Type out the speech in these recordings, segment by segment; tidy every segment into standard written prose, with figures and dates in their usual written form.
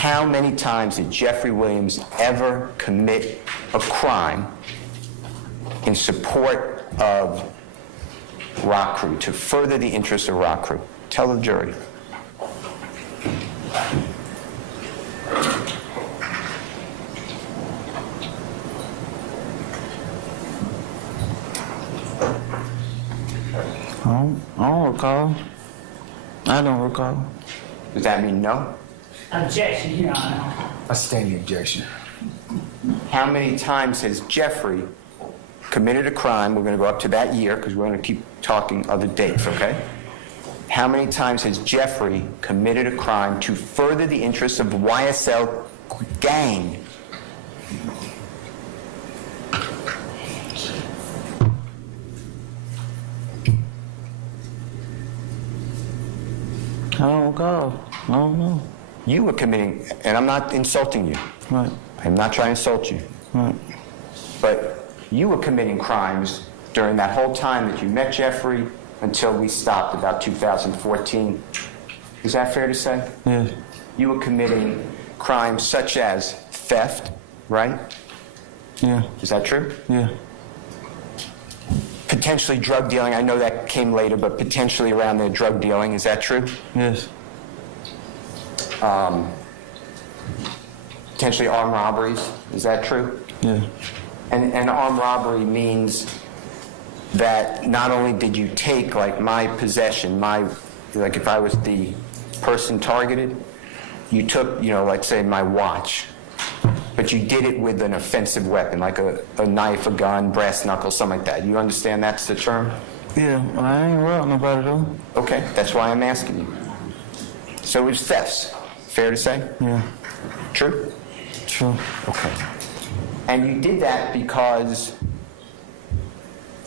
How many times did Jeffery Williams ever commit a crime in support of ROC Crew, to further the interests of ROC Crew? Tell the jury. I don't recall. I don't recall. Does that mean no? Objection, Your Honor. A standing objection. How many times has Jeffery committed a crime? We're going to go up to that year because we're going to keep talking other dates, okay? How many times has Jeffery committed a crime to further the interests of YSL gang? I don't recall. I don't know. You were committing, and I'm not insulting you. Right. I'm not trying to insult you. Right. But you were committing crimes during that whole time that you met Jeffery until we stopped about 2014. Is that fair to say? Yes. You were committing crimes such as theft, right? Yeah. Is that true? Yeah. Potentially drug dealing. I know that came later, but potentially around there drug dealing. Is that true? Yes. Potentially armed robberies. Is that true? Yeah. And armed robbery means that not only did you take like my possession, like if I was the person targeted, you took, let's say my watch, but you did it with an offensive weapon, like a knife, a gun, brass knuckles, something like that. You understand that's the term? Yeah. Well, I ain't robbed nobody though. Okay, that's why I'm asking you. So it's thefts. Fair to say? Yeah. True? True. Okay. And you did that because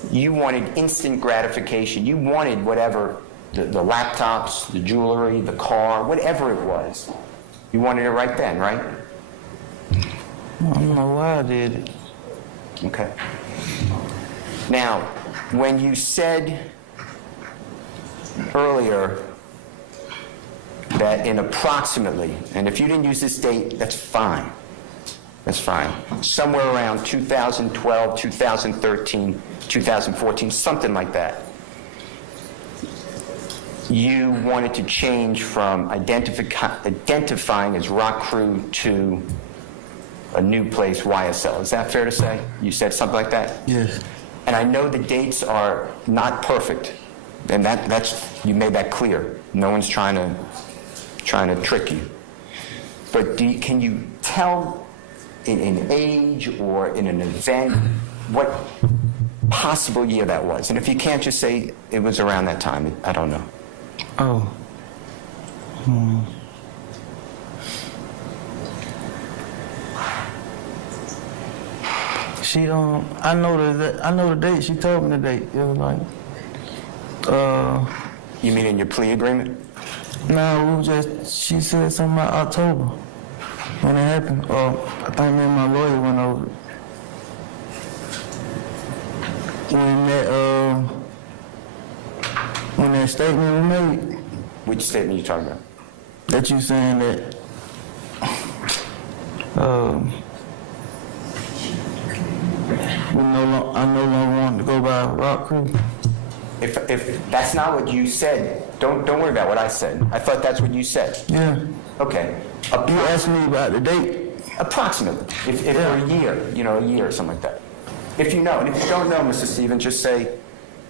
you wanted instant gratification. You wanted whatever, the laptops, the jewelry, the car, whatever it was. You wanted it right then, right? I don't know why I did it. Okay. Now, when you said earlier that in approximately, and if you didn't use this date, that's fine. That's fine. Somewhere around 2012, 2013, 2014, something like that. You wanted to change from identifying as ROC Crew to a new place, YSL. Is that fair to say? You said something like that? Yes. And I know the dates are not perfect, and that's you made that clear. No one's trying to trick you. But can you tell in an age or in an event what possible year that was? And if you can't, just say it was around that time. I don't know. Oh. She don't. I know the date. She told me the date. It was like. You mean in your plea agreement? No, she said something about October when it happened. I think me and my lawyer went over it. When that statement was made. Which statement are you talking about? That you saying that I no longer want to go by ROC Crew. If that's not what you said, don't worry about what I said. I thought that's what you said. Yeah. Okay. You asked me about the date. Approximately. If for a year, a year or something like that. If you know, and if you don't know, Mr. Stevens, just say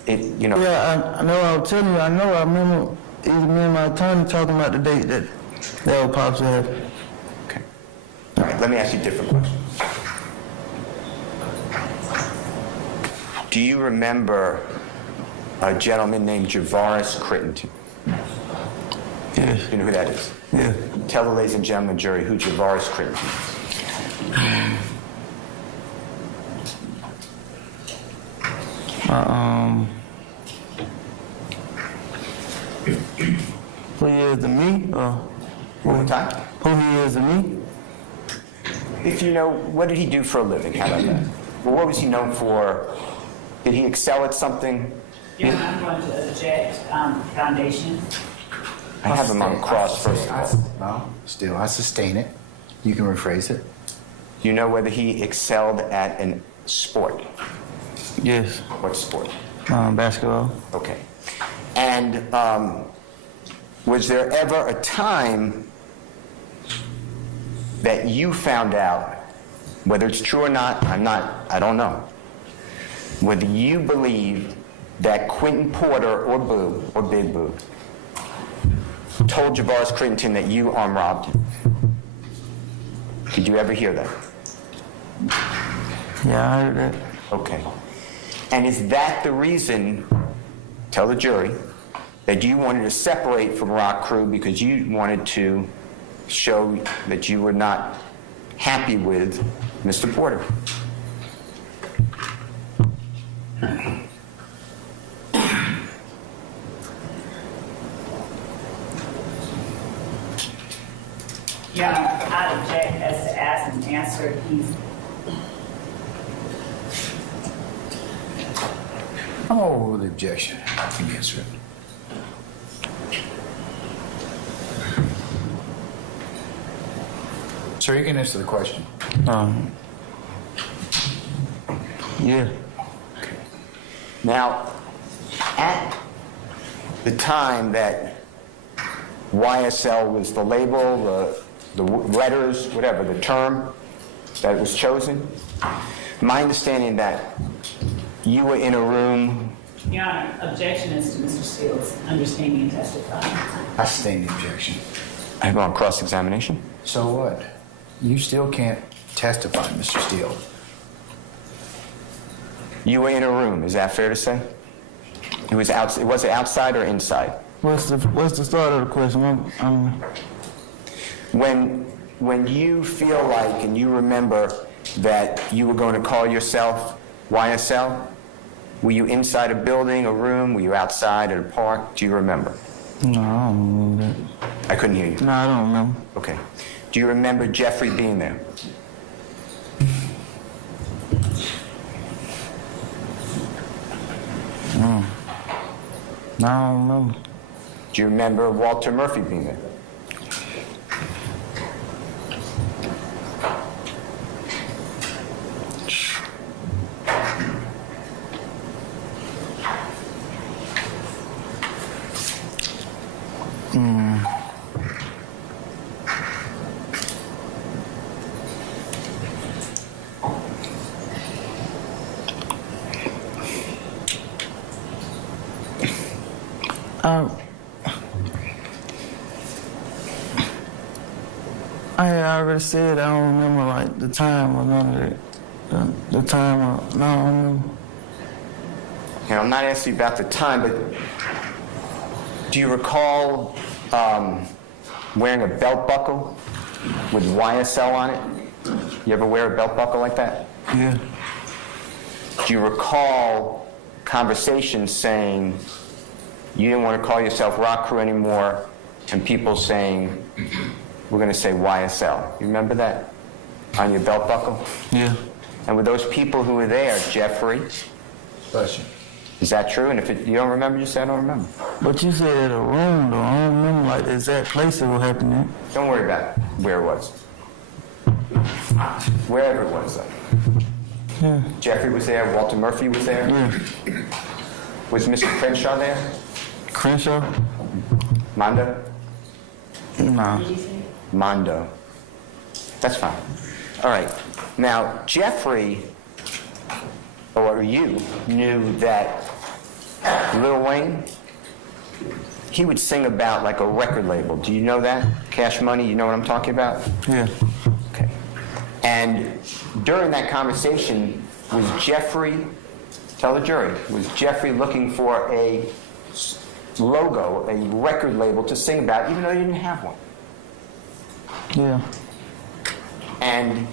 it. Yeah, I know. I'll tell you. I know. I remember either me and my attorney talking about the date that would possibly happen. Okay. All right. Let me ask you a different question. Do you remember a gentleman named Javaris Crittenton? Yes. You know who that is? Yeah. Tell the ladies and gentlemen, jury, who Javaris Crittenton is. Who he is to me? One more time. Who he is to me? If you know, what did he do for a living? How about that? Well, what was he known for? Did he excel at something? Your Honor, I'm going to object foundation. I have them on cross first of all. Well, still, I sustain it. You can rephrase it. Do you know whether he excelled at a sport? Yes. What sport? Basketball. Okay. And was there ever a time that you found out, whether it's true or not, I don't know, whether you believed that Quentin Porter or Boo, or Big Boo, told Javaris Crittenton that you armed robbed him? Did you ever hear that? Yeah, I heard that. Okay. And is that the reason, tell the jury, that you wanted to separate from ROC Crew because you wanted to show that you were not happy with Mr. Porter? Your Honor, I object as to ask and answer. I'm over the objection. You can answer it. Sir, you can answer the question. Yeah. Now, at the time that YSL was the label, the letters, whatever, the term that was chosen, my understanding that you were in a room. Your Honor, objection is to Mr. Steele's understanding and testifying. I sustain the objection. I have on cross-examination. So what? You still can't testify, Mr. Steele. You were in a room, is that fair to say? Was it outside or inside? What's the start of the question? When you feel like and you remember that you were going to call yourself YSL, were you inside a building, a room? Were you outside at a park? Do you remember? No, I don't remember that. I couldn't hear you. No, I don't remember. Okay. Do you remember Jeffrey being there? No, I don't remember. Do you remember Walter Murphy being there? I already said I don't remember like the time or none of that. The time, no, I don't remember. And I'm not asking you about the time, but do you recall wearing a belt buckle with YSL on it? You ever wear a belt buckle like that? Yeah. Do you recall conversations saying you didn't want to call yourself ROC Crew anymore, and people saying, we're going to say YSL? You remember that on your belt buckle? Yeah. And with those people who were there, Jeffrey, Question. is that true? And if you don't remember, just say I don't remember. But you said at a room, though. I don't remember like the exact place it was happening. Don't worry about where it was. Wherever it was, though. Yeah. Jeffrey was there, Walter Murphy was there. Yeah. Was Mr. Crenshaw there? Crenshaw? Mondo? Nah. Mondo. That's fine. All right. Now, Jeffrey, or you, knew that Lil Wayne, he would sing about like a record label. Do you know that? Cash Money, you know what I'm talking about? Yeah. Okay. And during that conversation, was Jeffrey, tell the jury, was Jeffrey looking for a logo, a record label to sing about, even though he didn't have one? Yeah. And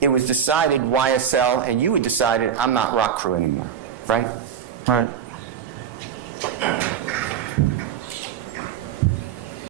it was decided YSL, and you had decided I'm not ROC Crew anymore, right? Right.